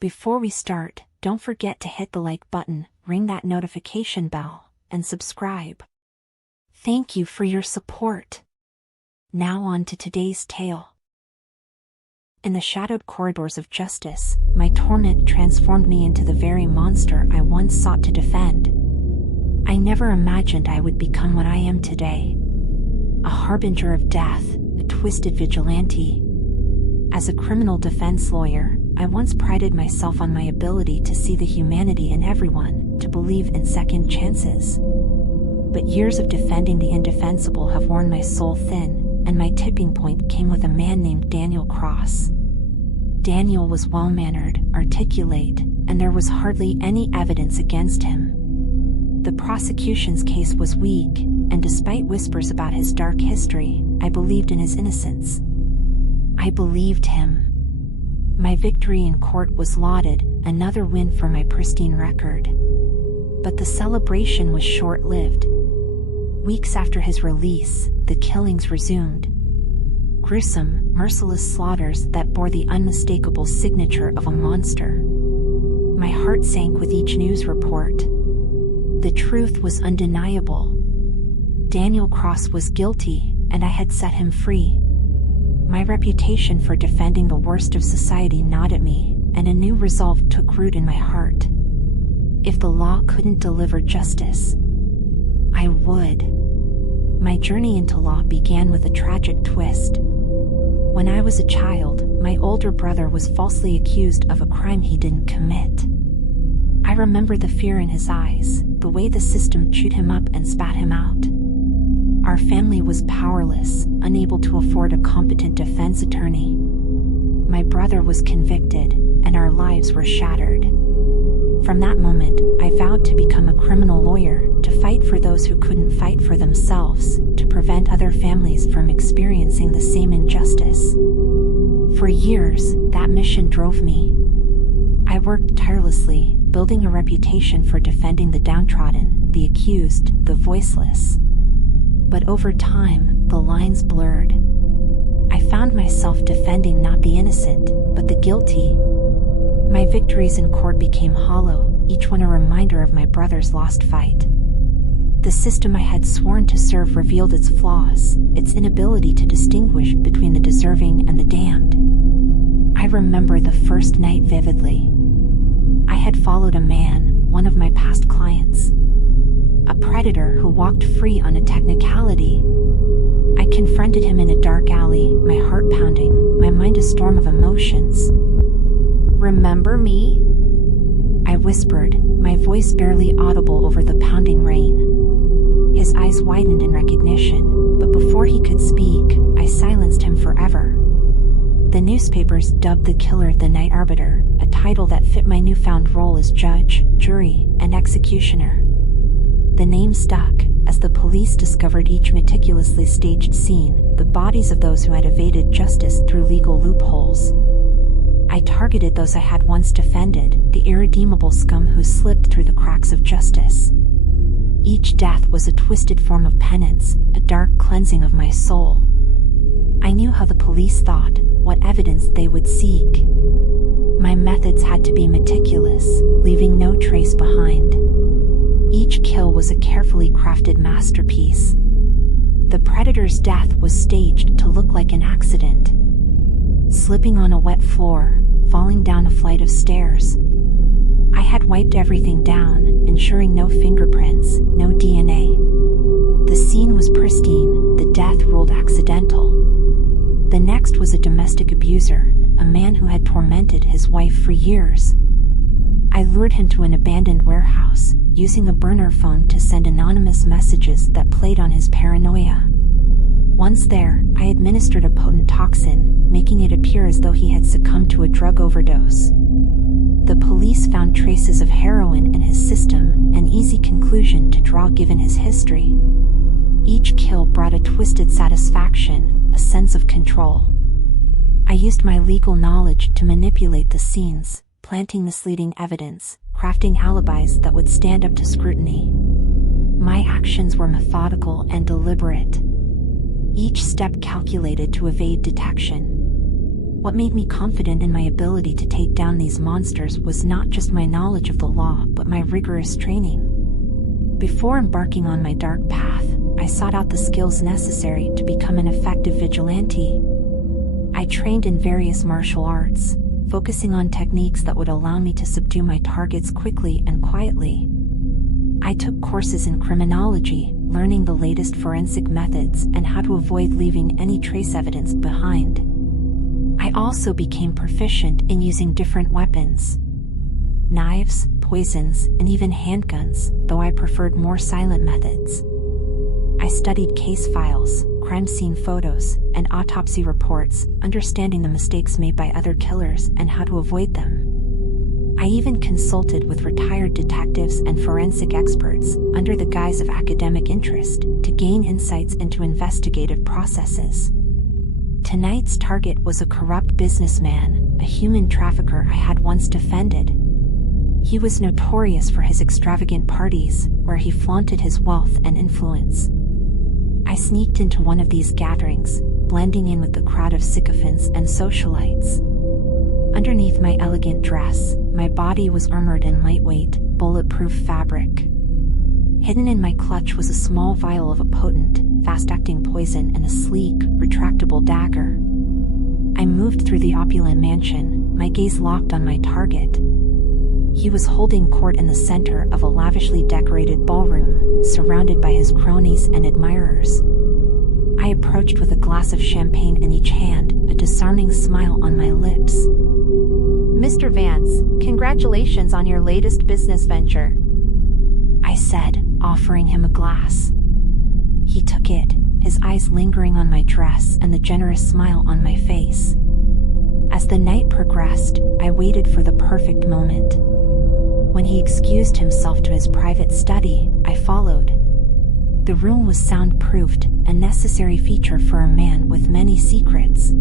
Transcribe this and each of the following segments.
Before we start, don't forget to hit the like button, ring that notification bell, and subscribe. Thank you for your support. Now on to today's tale. In the shadowed corridors of justice, my torment transformed me into the very monster I once sought to defend. I never imagined I would become what I am today. A harbinger of death, a twisted vigilante. As a criminal defense lawyer, I once prided myself on my ability to see the humanity in everyone, to believe in second chances. But years of defending the indefensible have worn my soul thin, and my tipping point came with a man named Daniel Cross. Daniel was well-mannered, articulate, and there was hardly any evidence against him. The prosecution's case was weak, and despite whispers about his dark history, I believed in his innocence. I believed him. My victory in court was lauded, another win for my pristine record. But the celebration was short-lived. Weeks after his release, the killings resumed. Gruesome, merciless slaughters that bore the unmistakable signature of a monster. My heart sank with each news report. The truth was undeniable. Daniel Cross was guilty, and I had set him free. My reputation for defending the worst of society gnawed at me, and a new resolve took root in my heart. If the law couldn't deliver justice, I would. My journey into law began with a tragic twist. When I was a child, my older brother was falsely accused of a crime he didn't commit. I remember the fear in his eyes, the way the system chewed him up and spat him out. Our family was powerless, unable to afford a competent defense attorney. My brother was convicted, and our lives were shattered. From that moment, I vowed to become a criminal lawyer, to fight for those who couldn't fight for themselves, to prevent other families from experiencing the same injustice. For years, that mission drove me. I worked tirelessly, building a reputation for defending the downtrodden, the accused, the voiceless. But over time, the lines blurred. I found myself defending not the innocent, but the guilty. My victories in court became hollow, each one a reminder of my brother's lost fight. The system I had sworn to serve revealed its flaws, its inability to distinguish between the deserving and the damned. I remember the first night vividly. I had followed a man, one of my past clients. A predator who walked free on a technicality. I confronted him in a dark alley, my heart pounding, my mind a storm of emotions. "Remember me?" I whispered, my voice barely audible over the pounding rain. His eyes widened in recognition, but before he could speak, I silenced him forever. The newspapers dubbed the killer the Night Arbiter, a title that fit my newfound role as judge, jury, and executioner. The name stuck, as the police discovered each meticulously staged scene, the bodies of those who had evaded justice through legal loopholes. I targeted those I had once defended, the irredeemable scum who slipped through the cracks of justice. Each death was a twisted form of penance, a dark cleansing of my soul. I knew how the police thought, what evidence they would seek. My methods had to be meticulous, leaving no trace behind. Each kill was a carefully crafted masterpiece. The predator's death was staged to look like an accident. Slipping on a wet floor, falling down a flight of stairs. I had wiped everything down, ensuring no fingerprints, no DNA. The scene was pristine, the death ruled accidental. The next was a domestic abuser, a man who had tormented his wife for years. I lured him to an abandoned warehouse, using a burner phone to send anonymous messages that played on his paranoia. Once there, I administered a potent toxin, making it appear as though he had succumbed to a drug overdose. The police found traces of heroin in his system, an easy conclusion to draw given his history. Each kill brought a twisted satisfaction, a sense of control. I used my legal knowledge to manipulate the scenes, planting misleading evidence, crafting alibis that would stand up to scrutiny. My actions were methodical and deliberate. Each step calculated to evade detection. What made me confident in my ability to take down these monsters was not just my knowledge of the law, but my rigorous training. Before embarking on my dark path, I sought out the skills necessary to become an effective vigilante. I trained in various martial arts, focusing on techniques that would allow me to subdue my targets quickly and quietly. I took courses in criminology, learning the latest forensic methods and how to avoid leaving any trace evidence behind. I also became proficient in using different weapons: knives, poisons, and even handguns, though I preferred more silent methods. I studied case files, crime scene photos, and autopsy reports, understanding the mistakes made by other killers and how to avoid them. I even consulted with retired detectives and forensic experts under the guise of academic interest to gain insights into investigative processes. Tonight's target was a corrupt businessman, a human trafficker I had once defended. He was notorious for his extravagant parties, where he flaunted his wealth and influence. I sneaked into one of these gatherings, blending in with the crowd of sycophants and socialites. Underneath my elegant dress, my body was armored in lightweight, bulletproof fabric. Hidden in my clutch was a small vial of a potent, fast-acting poison and a sleek, retractable dagger. I moved through the opulent mansion, my gaze locked on my target. He was holding court in the center of a lavishly decorated ballroom, surrounded by his cronies and admirers. I approached with a glass of champagne in each hand, a disarming smile on my lips. Mr. Vance, congratulations on your latest business venture, I said, offering him a glass. He took it, his eyes lingering on my dress and the generous smile on my face. As the night progressed, I waited for the perfect moment. When he excused himself to his private study, I followed. The room was soundproofed, a necessary feature for a man with many secrets.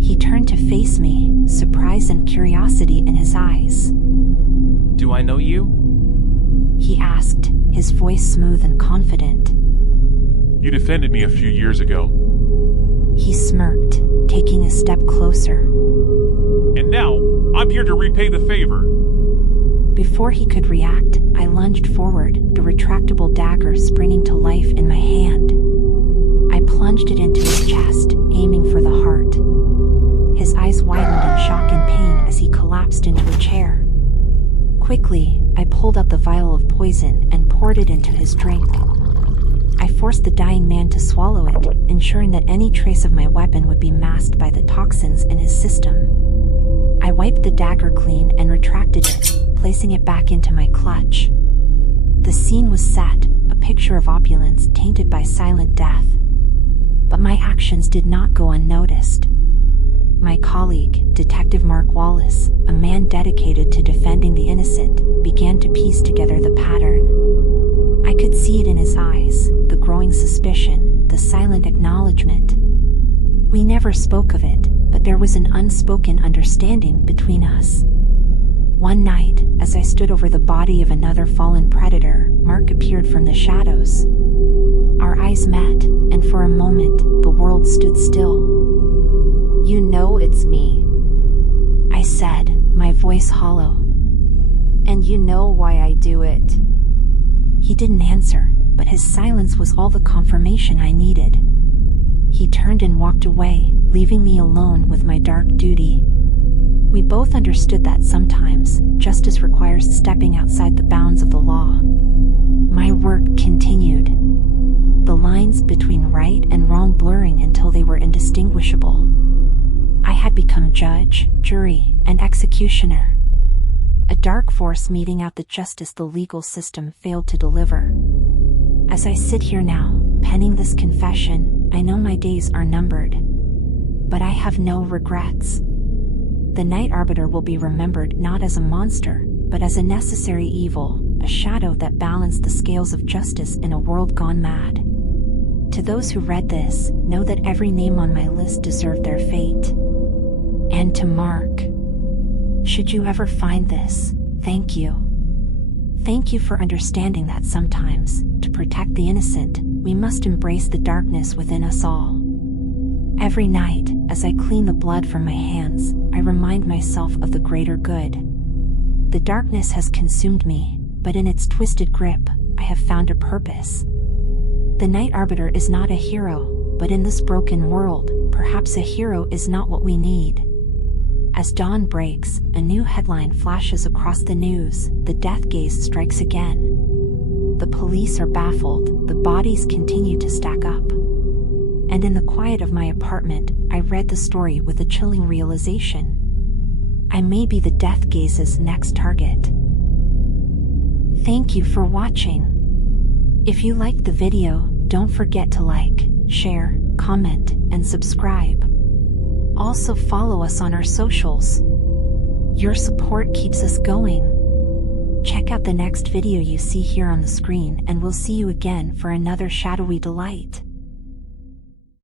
He turned to face me, surprise and curiosity in his eyes. "Do I know you?" he asked, his voice smooth and confident. "You defended me a few years ago." He smirked, taking a step closer. "And now, I'm here to repay the favor." Before he could react, I lunged forward, the retractable dagger springing to life in my hand. I plunged it into his chest, aiming for the heart. His eyes widened in shock and pain as he collapsed into a chair. Quickly, I pulled out the vial of poison and poured it into his drink. I forced the dying man to swallow it, ensuring that any trace of my weapon would be masked by the toxins in his system. I wiped the dagger clean and retracted it, placing it back into my clutch. The scene was set, a picture of opulence tainted by silent death. But my actions did not go unnoticed. My colleague, Detective Mark Wallace, a man dedicated to defending the innocent, began to piece together the pattern. I could see it in his eyes, the growing suspicion, the silent acknowledgement. We never spoke of it, but there was an unspoken understanding between us. One night, as I stood over the body of another fallen predator, Mark appeared from the shadows. Our eyes met, and for a moment, the world stood still. "You know it's me," I said, my voice hollow. "and you know why I do it." He didn't answer, but his silence was all the confirmation I needed. He turned and walked away, leaving me alone with my dark duty. We both understood that sometimes, justice requires stepping outside the bounds of the law. My work continued. The lines between right and wrong blurring until they were indistinguishable. I had become judge, jury, and executioner. A dark force meting out the justice the legal system failed to deliver. As I sit here now, penning this confession, I know my days are numbered. But I have no regrets. The Night Arbiter will be remembered not as a monster, but as a necessary evil, a shadow that balanced the scales of justice in a world gone mad. To those who read this, know that every name on my list deserved their fate. And to Mark, should you ever find this, thank you. Thank you for understanding that sometimes, to protect the innocent, we must embrace the darkness within us all. Every night, as I clean the blood from my hands, I remind myself of the greater good. The darkness has consumed me, but in its twisted grip, I have found a purpose. The Night Arbiter is not a hero, but in this broken world, perhaps a hero is not what we need. As dawn breaks, a new headline flashes across the news: the death gaze strikes again. The police are baffled, the bodies continue to stack up. And in the quiet of my apartment, I read the story with a chilling realization. I may be the death gaze's next target. Thank you for watching. If you liked the video, don't forget to like, share, comment, and subscribe. Also follow us on our socials. Your support keeps us going. Check out the next video you see here on the screen, and we'll see you again for another shadowy delight.